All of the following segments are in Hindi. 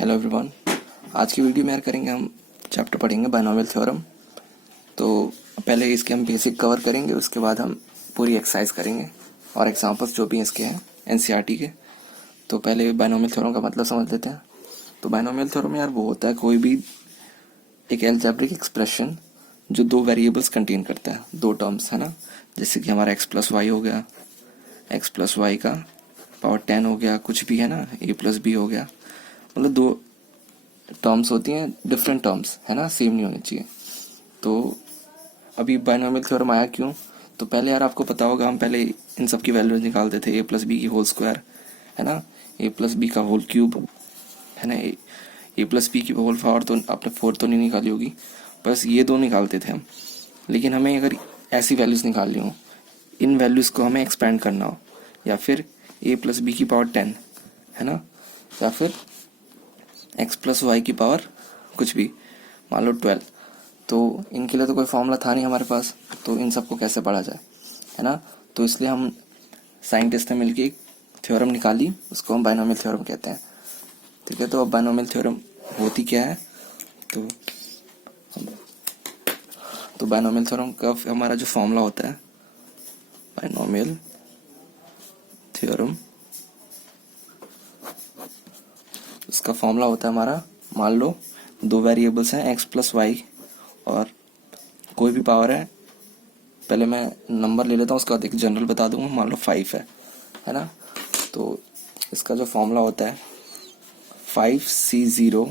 Hello everyone. आज की वीडियो में यार करेंगे हम चैप्टर पढ़ेंगे बायनॉमियल थ्योरम। तो पहले इसके हम बेसिक कवर करेंगे, उसके बाद हम पूरी एक्सरसाइज करेंगे और एग्जांपल्स जो भी इसके हैं एनसीईआरटी के। तो पहले बायनॉमियल थ्योरम का मतलब समझ लेते हैं। तो बायनॉमियल थ्योरम यार वो होता है कोई भी एक एल्जेब्रिक एक्सप्रेशन जो दो वेरिएबल्स कंटेन करता है, दो टर्म्स है ना। जैसे कि हमारा एक्स प्लस वाई हो गया, एक्स प्लस वाई का पावर 10 हो गया, कुछ भी है ना, ए प्लस बी हो गया। मतलब दो टर्म्स होती हैं, डिफरेंट टर्म्स है ना, सेम नहीं होनी चाहिए। तो अभी बायनॉमियल थ्योरम आया क्यों? तो पहले यार आपको पता होगा हम पहले इन सब की वैल्यूज निकालते थे, ए प्लस बी की होल स्क्वायर है ना, ए प्लस बी का होल क्यूब है ना, ए प्लस बी की होल पावर तो आपने 4 तो नहीं निकाली होगी, बस ये दो निकालते थे हम। लेकिन हमें अगर ऐसी वैल्यूज निकालनी हो, इन वैल्यूज को हमें एक्सपेंड करना हो, या फिर ए प्लस बी की पावर 10 है ना, या फिर एक्स प्लस वाई की पावर कुछ भी, मान लो 12, तो इनके लिए तो कोई फॉर्मूला था नहीं हमारे पास, तो इन सबको कैसे पढ़ा जाए है ना। तो इसलिए हम साइंटिस्ट ने मिलकर एक थ्योरम निकाली, उसको हम बायनॉमियल थ्योरम कहते हैं। ठीक है, तो अब बायनॉमियल थ्योरम होती क्या है? तो बायनॉमियल थ्योरम का हमारा जो फॉर्मूला होता है, बायनॉमियल थ्योरम, उसका फॉर्मूला होता है हमारा, मान लो दो वेरिएबल्स हैं एक्स प्लस वाई और कोई भी पावर है। पहले मैं नंबर ले लेता हूँ, उसके बाद एक जनरल बता दूंगा। मान लो 5 है ना। तो इसका जो फॉर्मूला होता है 5c0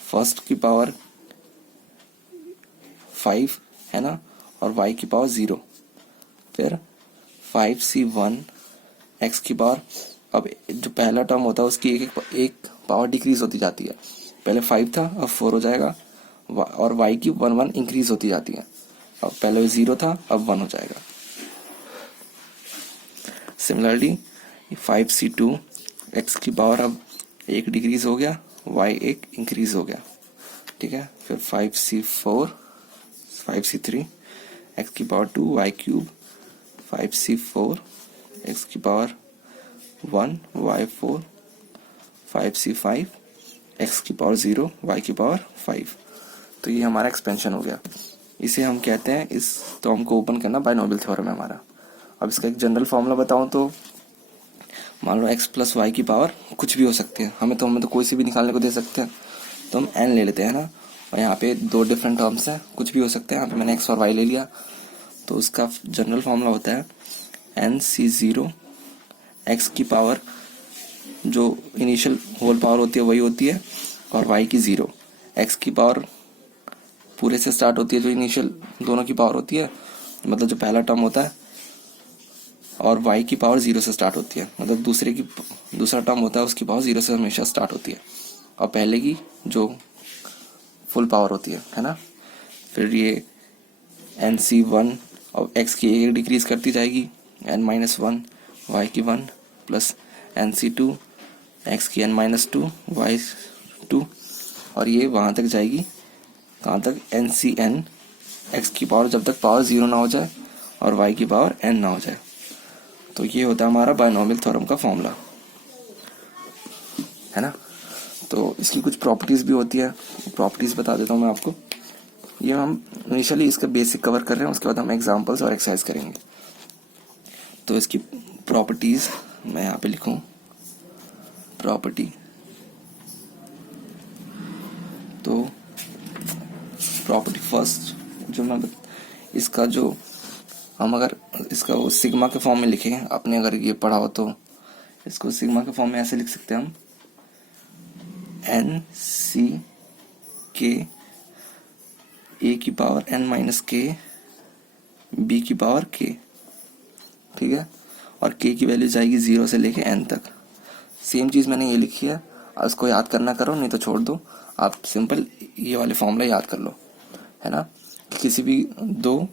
फर्स्ट की पावर 5 है ना, और y की पावर 0, फिर 5c1 x की पावर। अब जो पहला टर्म होता है उसकी एक पावर डिक्रीज होती जाती है, पहले 5 था अब 4 हो जाएगा, और y की 1 इंक्रीज होती जाती है, अब पहले 0 था अब 1 हो जाएगा। सिमिलरली 5c2 x की पावर अब एक डिक्रीज हो गया, y एक इंक्रीज हो गया। ठीक है, फिर 5c4 5c3 x की power 2 y cube, 5c4 x की पावर 1 y4, 5c5 x की पावर 0 y की पावर 5। तो ये हमारा एक्सपेंशन हो गया, इसे हम कहते हैं, इस टर्म को ओपन करना बायनॉमियल थ्योरम है हमारा। अब इसका एक जनरल फॉर्मूला बताऊं तो मान लो x प्लस वाई की पावर कुछ भी हो सकती है, हमें तो कोई सी भी निकालने को दे सकते हैं, तो हम n ले लेते हैं ना। और यहाँ पे दो डिफरेंट टर्म्स हैं, कुछ भी हो सकते हैं, यहाँ पे मैंने x और y ले लिया। तो उसका जनरल फॉर्मूला होता है nc0 x की पावर जो इनिशियल होल पावर होती है वही होती है, और y की 0, x की पावर पूरे से स्टार्ट होती है जो इनिशियल दोनों की पावर होती है, मतलब जो पहला टर्म होता है, और y की पावर 0 से स्टार्ट होती है, मतलब दूसरा टर्म होता है उसकी पावर 0 से हमेशा स्टार्ट होती है, और पहले की जो फुल पावर होती है ना। फिर ये nc1 और x की एक डिक्रीज करती जाएगी, n-1 y की 1 प्लस nc2 x की n-2 y 2, और ये वहाँ तक जाएगी, कहाँ तक, ncn x की पावर जब तक पावर 0 ना हो जाए और y की पावर n ना हो जाए। तो ये होता है हमारा बायनॉमियल थ्योरम का फॉर्मूला है ना। तो इसकी कुछ प्रॉपर्टीज भी होती है, प्रॉपर्टीज बता देता हूँ मैं आपको। ये हम इनिशियली इसका बेसिक कवर कर रहे हैं, उसके बाद हम एग्जांपल्स और एक्सरसाइज करेंगे। तो इसकी प्रॉपर्टीज मैं यहाँ पे लिखूँ, प्रॉपर्टी। तो प्रॉपर्टी फर्स्ट जो मैं इसका जो हम अगर इसका वो सिग्मा के फॉर्म में लिखें, आपने अगर ये पढ़ा हो तो इसको सिग्मा के फॉर्म में ऐसे लिख सकते हैं हम, एन सी के ए की पावर n-k b की पावर k। ठीक है, और k की वैल्यू जाएगी 0 से लेके n तक। सेम चीज़ मैंने ये लिखी है, अब इसको याद करना करो, नहीं तो छोड़ दो, आप सिंपल ये वाले फॉर्मूला याद कर लो है ना। किसी भी दो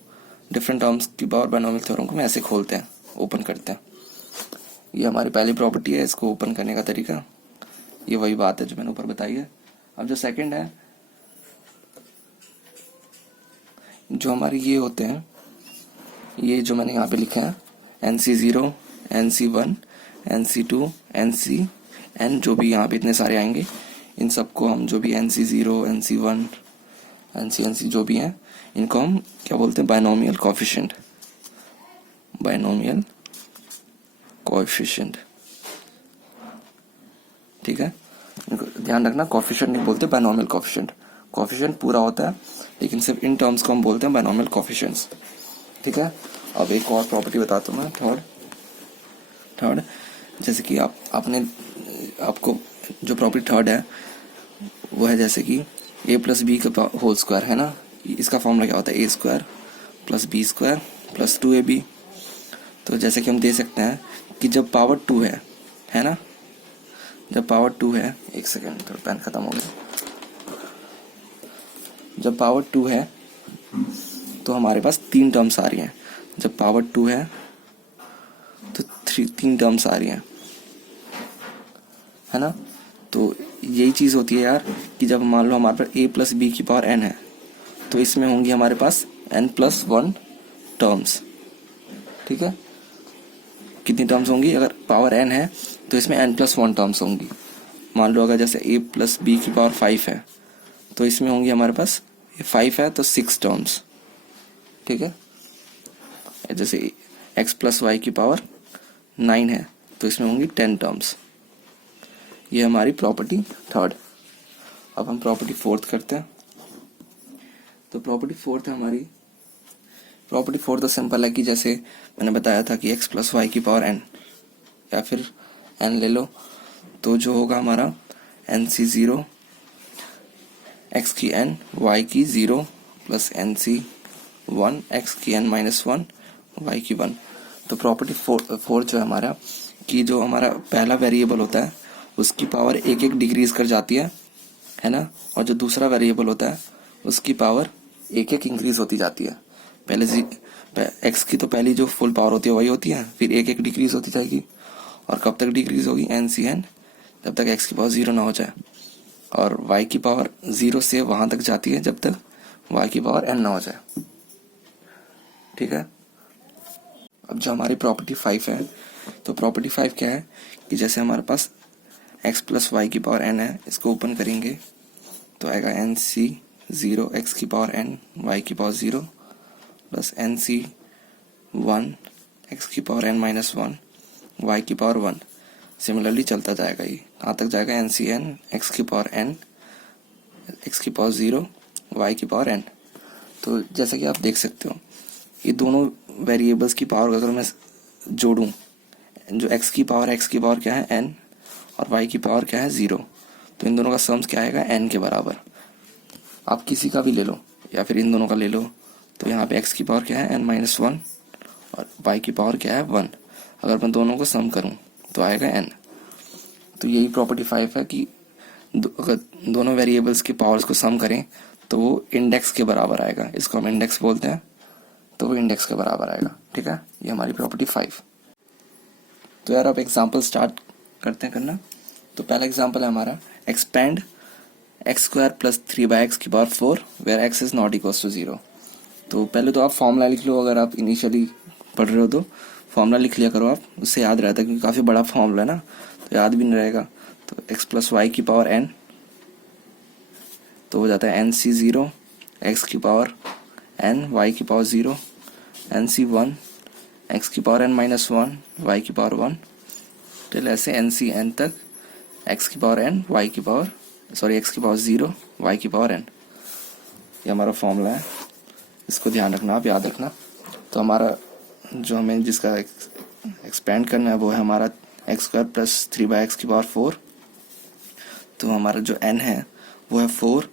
डिफरेंट टर्म्स की पावर बायनॉमियल थ्योरम को हम ऐसे खोलते हैं, ओपन करते हैं। ये हमारी पहली प्रॉपर्टी है, इसको ओपन करने का तरीका ये वही बात है जो मैंने ऊपर बताई है। अब जो सेकंड है, जो हमारे ये होते हैं, ये जो मैंने यहाँ पे लिखे हैं nc0 nc1 nc2 nc N जो भी यहाँ पे इतने सारे आएंगे, इन सबको हम जो भी NC0, NC1, NC जो भी हैं, इनको हम क्या बोलते हैं, बायनोमियल कोएफिशिएंट। बायनोमियल कोएफिशिएंट, ठीक है। ध्यान रखना, कोएफिशिएंट नहीं बोलते, बायनोमियल कोएफिशिएंट। कोएफिशिएंट पूरा होता है, लेकिन सिर्फ इन टर्म्स को हम बोलते हैं बायनोमियल कोएफिशिएंट्स, ठीक है। अब एक और प्रॉपर्टी बताता हूँ मैं, थर्ड जैसे कि आपको जो प्रॉपर्टी थर्ड है वो है जैसे कि a+b का होल स्क्वायर है ना, इसका फॉर्मूला क्या होता है, a² + b² + 2ab। तो जैसे कि हम दे सकते हैं कि जब पावर 2 है ना, जब पावर 2 है, एक सेकेंड थोड़ा पेन खत्म हो गया, जब पावर 2 है तो हमारे पास 3 टर्म्स आ रही हैं। जब पावर 2 है तो 3 टर्म्स आ रही हैं, है ना। तो यही चीज़ होती है यार कि जब मान लो हमारे पास a+b⁴n है, तो इसमें होंगी हमारे पास n+1 टर्म्स, ठीक है। कितनी टर्म्स होंगी, अगर पावर n है तो इसमें n+1 टर्म्स होंगी। मान लो अगर जैसे a+b⁵ है तो इसमें होंगी हमारे पास 5 है तो 6 टर्म्स, ठीक है। जैसे x+y⁴ 9 है तो इसमें होंगी 10 टर्म्स। ये हमारी प्रॉपर्टी थर्ड। अब हम प्रॉपर्टी फोर्थ करते हैं। तो प्रॉपर्टी फोर्थ है हमारी, प्रॉपर्टी फोर्थ तो सिंपल है कि जैसे मैंने बताया था कि x+y⁴n या फिर n ले लो, तो जो होगा हमारा NC0 x की n y की 0 + NC1 x की n - 1 y की 1। तो प्रॉपर्टी फोर्थ जो है हमारा कि जो हमारा पहला वेरिएबल होता है उसकी पावर एक डिक्रीज कर जाती है ना, और जो दूसरा वेरिएबल होता है उसकी पावर एक इंक्रीज होती जाती है। पहले एक्स की तो पहली जो फुल पावर होती है वही होती है, फिर एक डिक्रीज होती जाएगी, और कब तक डिक्रीज होगी, NCn, जब तक x की पावर 0 ना हो जाए, और y की पावर 0 से वहां तक जाती है जब तक y की पावर n ना हो जाए, ठीक है। अब जो हमारी प्रॉपर्टी 5 है, तो प्रॉपर्टी 5 क्या है कि जैसे हमारे पास x+y⁴n है, इसको ओपन करेंगे तो आएगा NC0 x⁴n y⁴0 + NC1 x⁴n - 1 y⁴1। Similarly चलता जाएगा, ये कहाँ तक जाएगा, NCn x⁴n x⁴0 y⁴n। तो जैसा कि आप देख सकते हो, ये दोनों वेरिएबल्स की पावर अगर मैं जोड़ूं, जो x की पावर क्या है n, और y की पावर क्या है 0, तो इन दोनों का सम्स क्या आएगा, n के बराबर। आप किसी का भी ले लो या फिर इन दोनों का ले लो, तो यहाँ पे x की पावर क्या है n - 1 और y की पावर क्या है 1। अगर मैं दोनों को सम करूँ तो आएगा n। तो यही प्रॉपर्टी 5 है कि अगर दोनों वेरिएबल्स की पावर्स को सम करें तो वो इंडेक्स के बराबर आएगा, इसको हम इंडेक्स बोलते हैं, तो वो इंडेक्स के बराबर आएगा, ठीक है। ये हमारी प्रॉपर्टी 5। तो यार अब एग्जाम्पल स्टार्ट करते हैं करना। तो पहला एग्जाम्पल है हमारा, expand x² + 3/x⁴ where x is not equal to 0। तो पहले तो आप फॉर्मूला लिख लो, अगर आप इनिशियली पढ़ रहे हो तो फॉर्मूला लिख लिया करो, आप उससे याद रहता है, क्योंकि काफ़ी बड़ा फॉर्मूला है ना, तो याद भी नहीं रहेगा। तो x+y⁴n तो हो जाता है NC0 x⁴n y⁴0 NC1 x⁴n - 1 y⁴1 till ऐसे NCn तक x⁴n x⁴0 y⁴n। ये हमारा फॉर्मूला है, इसको ध्यान रखना, आप याद रखना। तो हमारा जो हमें जिसका एक्सपेंड करना है वो है हमारा x² + 3/x⁴। तो हमारा जो n है वो है 4,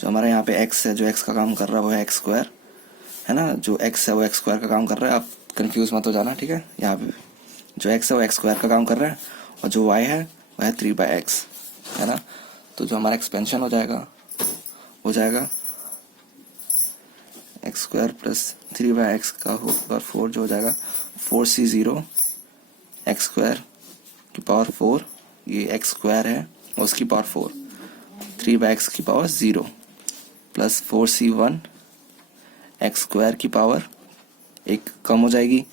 जो हमारा यहाँ पे x है, जो x का काम कर रहा है वो है x², है ना। जो x है वो x² का काम कर रहा है, आप कंफ्यूज मत हो जाना, ठीक है। यहाँ पे जो x है वो x² का काम कर रहा है, और जो y है वो है 3/x, है ना। तो जो हमारा एक्सपेंशन हो जाएगा x² + 3/x का होगा 4, जो हो जाएगा 4C0 x² की पावर 4, ये x² है उसकी पावर 4, 3/x की पावर 0 + 4C1 x² की पावर एक कम हो जाएगी,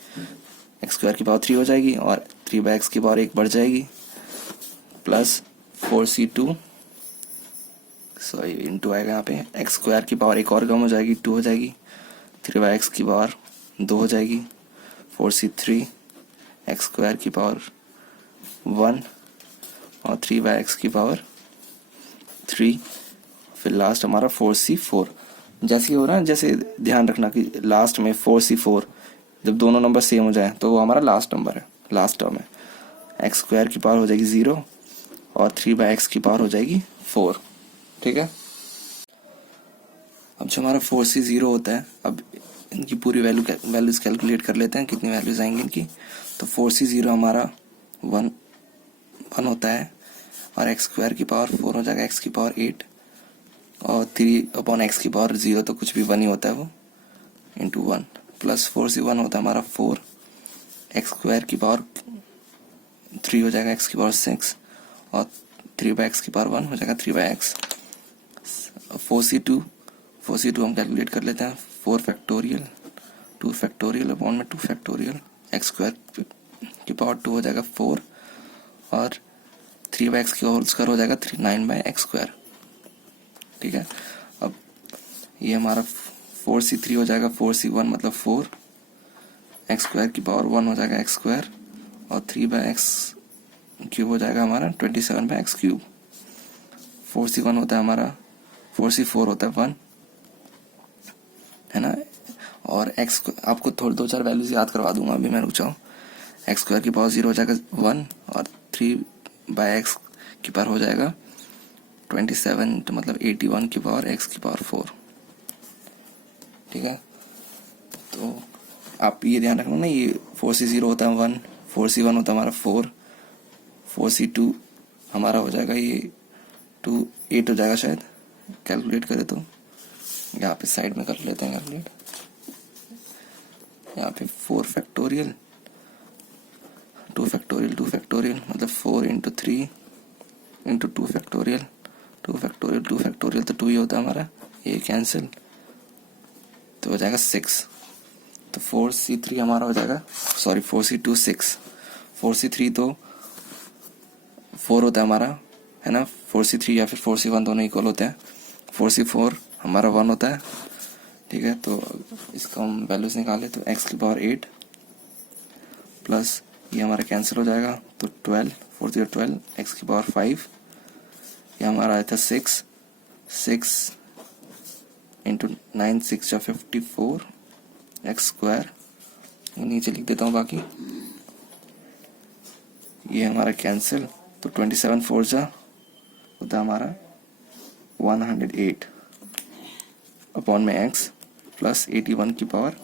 x² की पावर 3 हो जाएगी, और 3/x की पावर एक बढ़ जाएगी, प्लस 4c2 सॉरी इंटू आएगा यहाँ पे, एक्स स्क्वायर की पावर एक और कम हो जाएगी 2 हो जाएगी, 3/x की पावर 2 हो जाएगी, 4c3 एक्स स्क्वायर की पावर 1 और 3/x की पावर 3, फिर लास्ट हमारा 4c4। जैसे ही हो रहा है, जैसे ध्यान रखना कि लास्ट में 4c4 जब दोनों नंबर सेम हो जाए तो वो हमारा लास्ट नंबर है, लास्ट टर्म है। एक्स स्क्वायर की पावर हो जाएगी 0 और 3/x की पावर हो जाएगी 4। ठीक है, अब जो हमारा 4c0 होता है, अब इनकी पूरी वैल्यूज कैलकुलेट कर लेते हैं, कितनी वैल्यूज आएंगी इनकी। तो 4c0 हमारा 1 होता है और एक्स स्क्वायर की पावर 4 हो जाएगा, एक्स की पावर 8 और 3/x की पावर 0 तो कुछ भी 1 ही होता है वो, इंटू 1 प्लस 4c1 होता है हमारा 4, एक्स स्क्वायर की पावर 3 हो जाएगा, एक्स की पावर 6 और 3/x की पावर 1 हो जाएगा 3/x। 4c2 हम कैलकुलेट कर लेते हैं, 4 फैक्टोरियल 2 फैक्टोरियल अपॉन में 2 फैक्टोरियल, एक्स स्क्वायर की पावर 2 हो जाएगा 4 और 3/x की होल स्क्वायर हो जाएगा 9/x स्क्वायर। ठीक है, अब ये हमारा 4c3 हो जाएगा 4c1 मतलब 4, एक्स स्क्वायर की पावर 1 हो जाएगा एक्स स्क्वायर और 3/x क्यूब हो जाएगा हमारा 27/x क्यूब। 4c1 होता है हमारा, 4c4 होता है 1, है ना। और एक्स आपको थोड़ी 2-4 वैल्यूज याद करवा दूंगा, अभी मैं रुक जाऊँ। एक्स स्क्वायर की पावर 0 हो जाएगा 1 और 3/x की पावर हो जाएगा 27 तो मतलब 81 की पावर x की पावर 4। ठीक है, तो आप ये ध्यान रखना ना, ये 4c0 होता है 1, 4c1 होता है हमारा 4, 4c2 हमारा हो जाएगा ये 8 हो जाएगा शायद, कैलकुलेट करें तो यहाँ पे साइड में कर लेते हैं कैलकुलेट। यहाँ पे 4 फैक्टोरियल 2 फैक्टोरियल 2 फैक्टोरियल मतलब 4 into 3 into 2 factorial 2 factorial 2 factorial तो 2 ही होता है हमारा, ये कैंसिल तो हो जाएगा 6। तो 4c3 हमारा हो जाएगा, सॉरी 4c2 6, 4c3 तो 4 होता है हमारा, है ना। 4c3 या फिर 4c1 दोनों इक्वल होते हैं, 4c4 हमारा 1 होता है। ठीक है, तो इसका हम वैल्यूज निकाले तो x की पावर 8 प्लस ये हमारा कैंसिल हो जाएगा तो 12, 4 0 12, x की पावर 5, ये हमारा आया था 6 इंटू 9 6 54 एक्स स्क्वायर, नीचे लिख देता हूँ बाकी, ये हमारा कैंसिल तो 27 4 जा होता है हमारा 108 अपॉन में x प्लस 81 की पावर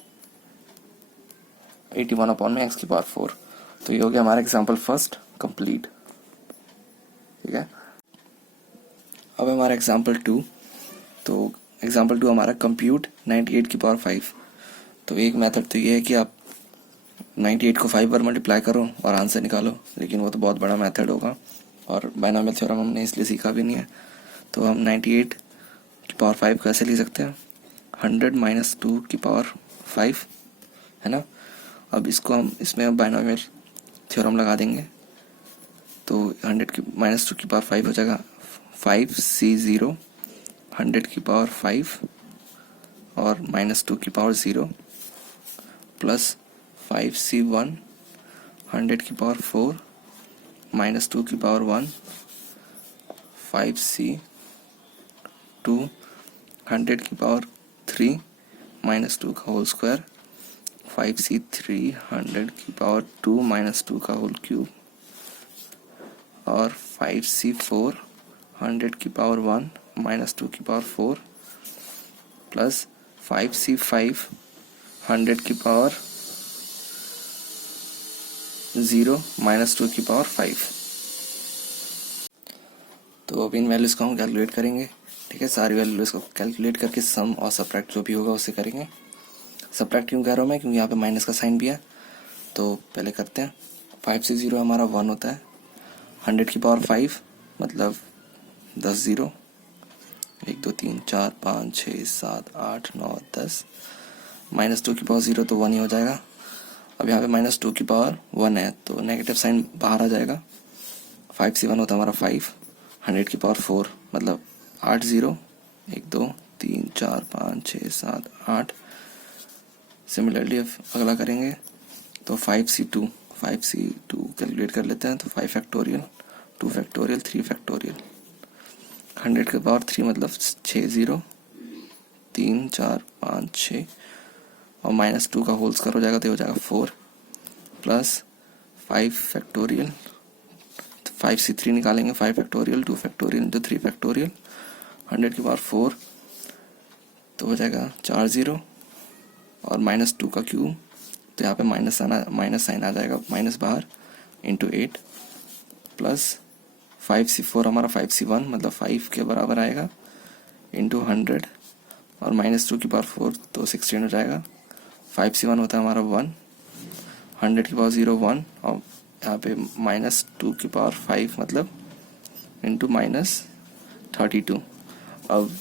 81 अपॉन में x की पावर 4। तो ये हो गया हमारा एग्जाम्पल फर्स्ट कंप्लीट। ठीक है, अब हमारा एग्जाम्पल 2, तो एग्जाम्पल 2 हमारा कंप्यूट 98 की पावर 5। तो एक मेथड तो ये है कि आप 98 को 5 बार मल्टीप्लाई करो और आंसर निकालो, लेकिन वो तो बहुत बड़ा मेथड होगा और बायनोमियल थ्योरम हमने इसलिए सीखा भी नहीं है। तो हम 98 की पावर 5 कैसे लिख सकते हैं, 100 माइनस 2 की पावर 5, है ना। अब इसको हम इसमें अब बायनोमियल थ्योरम लगा देंगे तो 100 की माइनस 2 की पावर 5 हो जाएगा 5c0, 100 की पावर 5 और माइनस 2 की पावर 0 प्लस 5c1, 100 की पावर 4 माइनस 2 की पावर 1, 5c2, 100 की पावर 3 माइनस 2 का होल स्क्वायर, 5c3, 100 की पावर 2 माइनस 2 का होल क्यूब और 5c4, 100 की पावर 1 माइनस 2 की पावर 4 प्लस 5c5, 100 की पावर 0 माइनस 2 की पावर 5। तो अब इन वैल्यूज को हम कैलकुलेट करेंगे। ठीक है, सारी वैल्यूज को कैलकुलेट करके सम और सब्ट्रैक्ट जो भी होगा उससे करेंगे। सब्ट्रैक्ट क्यों कह रहा हूँ मैं, क्योंकि यहाँ पे माइनस का साइन भी है। तो पहले करते हैं, 5c0 हमारा 1 होता है, 100 की पावर 5 मतलब 10 0, 1 2 3 4 5 6 7 8 9 10, माइनस 2 की पावर 0 तो 1 ही हो जाएगा। अब यहाँ पे माइनस 2 की पावर 1 है तो नेगेटिव साइन बाहर आ जाएगा, 5C1 होता है हमारा 5, 100 की पावर 4 मतलब 8 0, 1 2 3 4 5 6 7 8। सिमिलरली अब अगला करेंगे तो 5C2 कैलकुलेट कर लेते हैं। तो 5 फैक्टोरियल, 2 फैक्टोरियल, 3 फैक्टोरियल, 100 की पावर 3 मतलब 6 0, 3 4 5 6 और -2 का होल स्क्वायर हो जाएगा तो हो जाएगा 4 प्लस 5 फैक्टोरियल, 5C3 निकालेंगे, 5 फैक्टोरियल, 2 फैक्टोरियल इंटू 3 फैक्टोरियल, 100 की पावर 4 तो हो जाएगा 4 0 और -2 का क्यूब तो यहाँ पे माइनस साइन आ जाएगा, माइनस बाहर, इंटू 8 प्लस 5C4 हमारा 5C1 मतलब 5 के बराबर आएगा इंटू 100 और -2 की पावर 4 तो 16 हो जाएगा। 5C1 होता है हमारा 1, 100 की पावर 0 1 और यहाँ पे -2 की पावर 5 मतलब इंटू -32। अब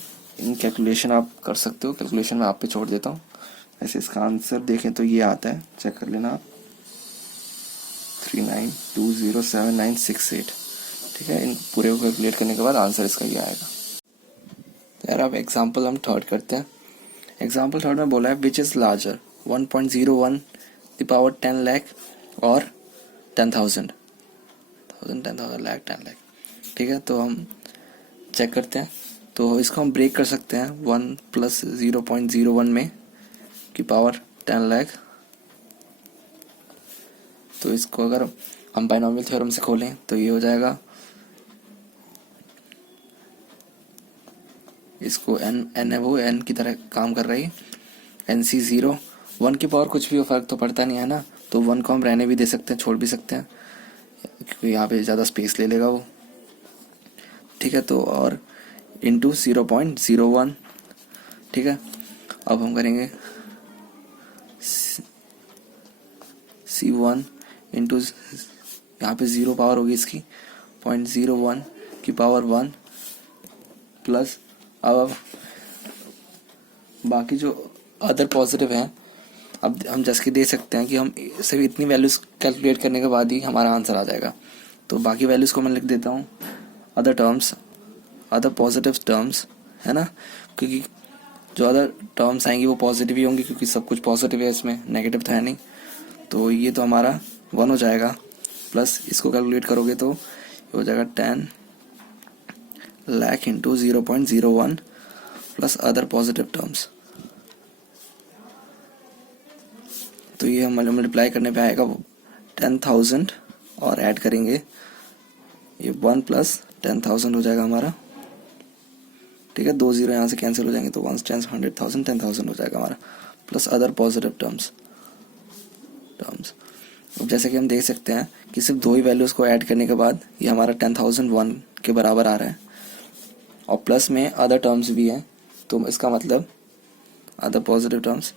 इन कैलकुलेशन आप कर सकते हो, कैलकुलेशन मैं आप पे छोड़ देता हूँ। ऐसे इसका आंसर देखें तो ये आता है, चेक कर लेना आप, 39207968। ठीक है, इन पूरे को कैलकुलेट करने के बाद आंसर इसका ये आएगा। तो यार अब एग्जाम्पल हम थर्ड करते हैं। एग्जाम्पल थर्ड में बोला है which is larger 1.01 the power 10 lakh और 10,000 लाख 10 लाख। ठीक है, तो हम चेक करते हैं। तो इसको हम ब्रेक कर सकते हैं 1 प्लस 0.01 में की पावर 10 लाख। तो इसको अगर हम बाइनोमियल थ्योरम से खोलें तो ये हो जाएगा, इसको n है वो n की तरह काम कर रही है, NC 0 1 की पावर कुछ भी हो फर्क तो पड़ता नहीं है ना, तो 1 को हम रहने भी दे सकते हैं, छोड़ भी सकते हैं क्योंकि यहाँ पे ज़्यादा स्पेस ले लेगा वो। ठीक है, तो और इंटू 0.01। ठीक है, अब हम करेंगे C1 इंटू यहाँ पे 0 पावर होगी इसकी 0.01 की पावर 1 प्लस अब बाकी जो अदर पॉजिटिव हैं अब हम जैसे कि दे सकते हैं कि हम सिर्फ इतनी वैल्यूज कैलकुलेट करने के बाद ही हमारा आंसर आ जाएगा। तो बाकी वैल्यूज को मैं लिख देता हूँ other terms, other positive terms, है ना, क्योंकि जो अदर टर्म्स आएंगी वो पॉजिटिव ही होंगी क्योंकि सब कुछ पॉजिटिव है, इसमें नेगेटिव तो है नहीं। तो ये तो हमारा 1 हो जाएगा, प्लस इसको कैलकुलेट करोगे तो ये हो जाएगा 10 lakh into 0.01 plus other positive terms. तो ये हम मल्टीप्लाई करने पे आएगा 10,000 और ऐड करेंगे ये 1 प्लस 10,000 हो जाएगा हमारा। ठीक है, 2 0 यहाँ से कैंसिल हो जाएंगे तो 1 10 100,000 10,000 हो जाएगा हमारा, प्लस अदर पॉजिटिव टर्म्स। अब जैसे कि हम देख सकते हैं कि सिर्फ 2 ही वैल्यूज को ऐड करने के बाद ये हमारा 10,001 के बराबर आ रहा है और प्लस में अदर टर्म्स भी हैं, तो इसका मतलब अदर पॉजिटिव टर्म्स,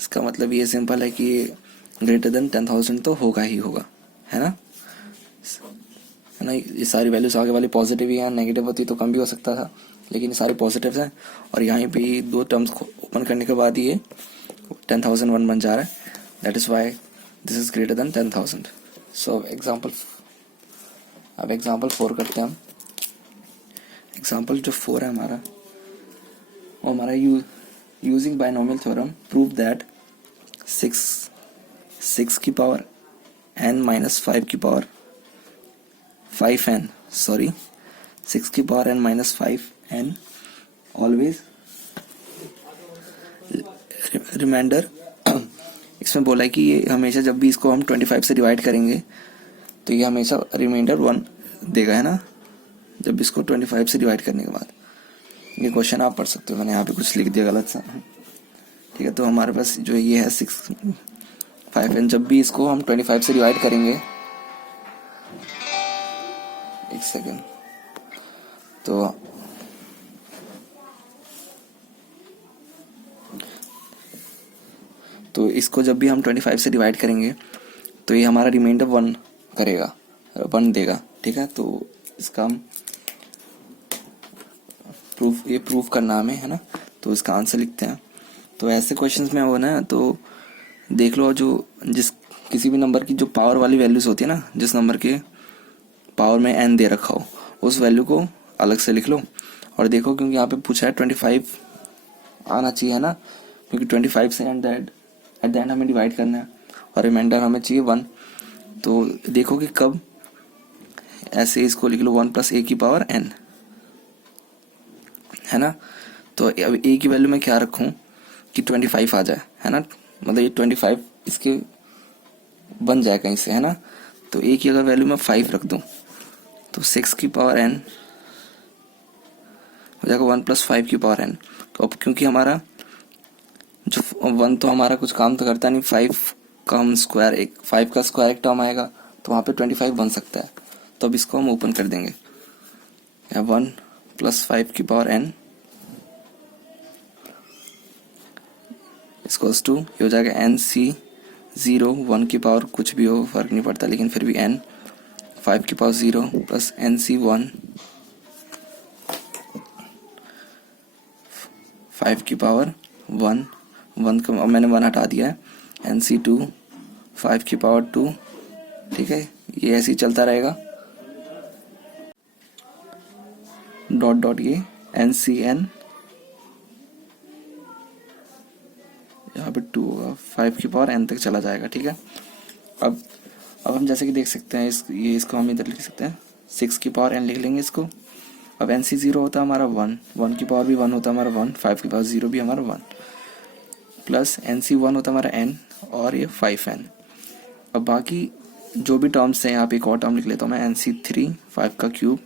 इसका मतलब ये सिंपल है कि ग्रेटर देन 10,000 तो होगा ही होगा, है ना। ये सारी वैल्यूज आगे वाली पॉजिटिव ही हैं, नेगेटिव होती तो कम भी हो सकता था, लेकिन ये सारी पॉजिटिव हैं और यहाँ पे 2 टर्म्स को ओपन करने के बाद ये 10,001 बन जा रहा है, that is why this is greater than 10,000। सो अब एग्जाम्पल 4 करते हैं हम। एग्जाम्पल जो 4 है हमारा वो हमारा using binomial theorem prove that 6 की पावर n माइनस 5 की पावर 5n 6 की power n minus 5n always remainder. इसमें बोला है कि ये हमेशा जब भी इसको हम 25 से डिवाइड करेंगे तो ये हमेशा रिमाइंडर 1 देगा, है ना, जब इसको 25 से डिवाइड करने के बाद। ये क्वेश्चन आप पढ़ सकते हो, मैंने यहाँ पे कुछ लिख दिया गलत सा। ठीक है, तो हमारे पास जो ये है 5n, जब भी इसको हम 25 से डिवाइड करेंगे, एक सेकेंड, तो इसको जब भी हम 25 से डिवाइड करेंगे तो ये हमारा रिमाइंडर 1 करेगा, 1 देगा। ठीक है, तो इसका हम प्रूफ करना हमें, है ना, तो इसका आंसर लिखते हैं। तो ऐसे क्वेश्चंस में हो ना, तो देख लो जो जिस किसी भी नंबर की जो पावर वाली वैल्यूज होती है ना, जिस नंबर के पावर में n दे रखा हो, उस वैल्यू को अलग से लिख लो। और देखो क्योंकि यहाँ पे पूछा है 25 आना चाहिए है ना, क्योंकि 25 से एट द एंड हमें डिवाइड करना है और रिमाइंडर हमें चाहिए 1। तो देखो कि कब ऐसे इसको लिख लो 1 + a की पावर n, है ना। तो अब a की वैल्यू में क्या रखूं कि 25 आ जाए, है ना, मतलब ये 25 इसके बन जाए कहीं से, है ना। तो a की अगर वैल्यू मैं 5 रख दूं तो 6 की पावर n हो जाएगा 1 + 5 की पावर n। तो अब क्योंकि हमारा जो 1 तो हमारा कुछ काम तो करता नहीं, 5 का हम स्क्वायर, एक 5 का स्क्वायर एक टर्म आएगा तो वहाँ पे 25 बन सकता है। तो अब इसको हम ओपन कर देंगे, 1 + 5 की पावर n इक्वल्स टू ये हो जाएगा NC0 1 की पावर कुछ भी हो फर्क नहीं पड़ता, लेकिन फिर भी n 5 की पावर 0 प्लस NC1 5 की पावर 1 को अब मैंने 1 हटा दिया है, NC2 5 की पावर 2। ठीक है, ये ऐसे ही चलता रहेगा, डॉट डॉट ये NCN यहाँ पे 2 होगा, 5 की पावर n तक चला जाएगा। ठीक है, अब हम जैसे कि देख सकते हैं इसको हम इधर लिख सकते हैं, 6 की पावर n लिख लेंगे इसको। अब NC0 होता है हमारा 1 की पावर भी 1 होता है हमारा 1, 5 की पावर 0 भी हमारा 1, प्लस NC1 होता है हमारा n और ये 5n। अब बाकी जो भी टर्म्स हैं, यहाँ पे एक और टर्म लिख लेता हूँ मैं, NC3 5 का क्यूब,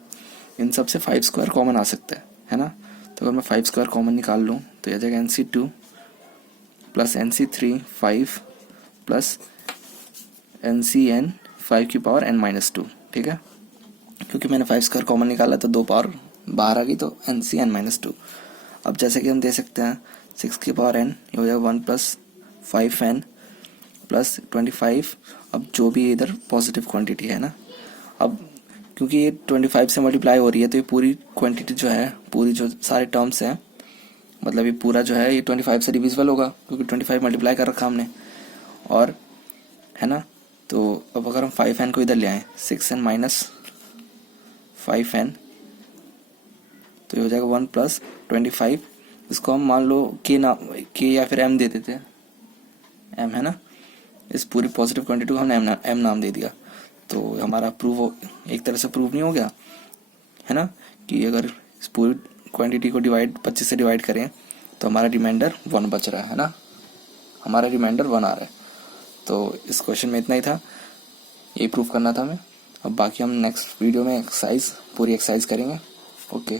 इन सब से 5 स्क्वायर कॉमन आ सकता है ना। तो अगर मैं 5 स्क्वायर कॉमन निकाल लूँ तो यह जाएगा NC2 plus NC3 5 plus NCN 5 की पावर n-2। ठीक है, क्योंकि मैंने 5 स्क्वायर कॉमन निकाला तो 2 पावर बाहर आ गई, तो NCN-2। अब जैसे कि हम दे सकते हैं 6 की पावर n, ये हो जाएगा 1 + 5n प्लस 25। अब जो भी इधर पॉजिटिव क्वांटिटी है ना, अब क्योंकि ये 25 से मल्टीप्लाई हो रही है तो ये पूरी क्वांटिटी जो है, पूरी जो सारे टर्म्स हैं, मतलब ये पूरा जो है ये 25 से डिविजिबल होगा, क्योंकि 25 मल्टीप्लाई कर रखा हमने, और है ना। तो अब अगर हम 5n को इधर ले आए, 6n - 5n, तो ये हो जाएगा 1 + 25। इसको हम मान लो k या फिर m दे देते हैं, m है ना, इस पूरी पॉजिटिव क्वांटिटी को हमने m नाम दे दिया। तो हमारा एक तरह से प्रूव नहीं हो गया, है ना, कि अगर इस पूरी क्वांटिटी को 25 से डिवाइड करें तो हमारा रिमाइंडर 1 बच रहा है ना, हमारा रिमाइंडर 1 आ रहा है। तो इस क्वेश्चन में इतना ही था, यही प्रूफ करना था हमें। अब बाकी हम नेक्स्ट वीडियो में पूरी एक्सरसाइज करेंगे। ओके।